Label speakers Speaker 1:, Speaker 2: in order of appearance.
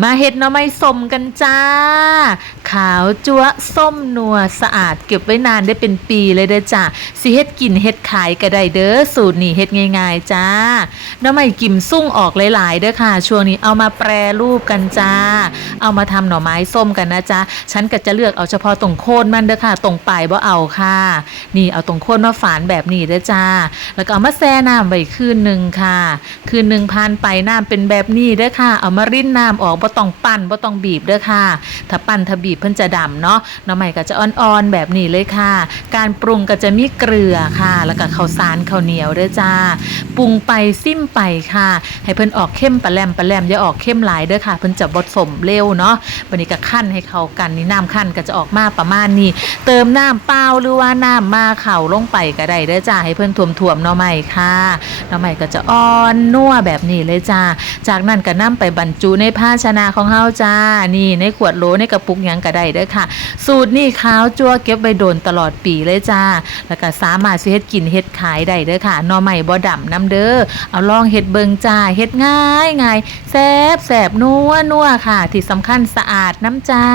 Speaker 1: มาเฮ็ดหน่อไม้ส้มกันจ้า ขาวจั๊วส้มนัวสะอาดเก็บไว้นานได้เป็นปีเลยเด้อจ้าสิเฮ็ดกินเฮ็ดขายก็ได้เด้อสูตรนี้เฮ็ดง่ายๆจ้าหน่อไม้กิมซุ่งออกหลายๆเด้อค่ะ ช่วงนี้เอามาแปรรูปกันจ้า เอามาทำหน่อไม้ส้มกันนะจ๊ะฉันก็จะเลือกเอาเฉพาะตรงโคนมันเด้อค่ะ ตรงปลายบ่เอาค่ะ นี่เอาตรงโคนมาฝานแบบนี้เด้อจ้า แล้วก็เอามาแช่น้ำไว้คืนหนึ่งค่ะ คืนหนึ่งผ่านไปน้ำเป็นแบบนี้เด้อค่ะ เอามารินน้ำออกบ่ต้องปั้นบ่ต้องบีบเด้อค่ะ ถ้าปั้นถ้าบีบเพิ่นจะดำเนาะหน้ำใหม่ก็จะอ่อนๆแบบนี้เลยค่ะ การปรุงก็จะมีเกลือค่ะ แล้วก็ข้าวสารข้าวเหนียวเด้อจ้า ปรุงไปซิ่มไปค่ะ ให้เพิ่นออกเข้มปลาแหลมปลาแหลมอย่าออกเข้มหลายเด้อค่ะ เพิ่นจะบดสมเร็วเนาะวันนี้ก็คั่นให้เข้ากันนี่น้ำคั่นก็จะออกมาประมาณนี้ เติมน้ำเปล่าหรือว่าน้ำมาเข่าลงไปก็ได้เด้อจ้าให้เพิ่นท่วมๆหน่อไม้ค่ะหน่อไม้ก็จะอ่อนนัวแบบนี้เลยจ้าจากนั้นก็นำไปบรรจุในภาชนะของเฮาจ้านี่ในขวดโหลในกระปุกยังก็ได้เด้อค่ะ สูตรนี่ขาวจั่วเก็บไว้โดนตลอดปีเลยจ้า แล้วก็สามารถสิเฮ็ดกินเฮ็ดขายได้เด้อค่ะหน่อไม้บ่ดำน้ำเด้อเอาลองเห็ดเบิงจ้าเห็ดง่ายง่ายแซบแสบนัวนัวค่ะ ที่สำคัญสะอาดน้ำจ้า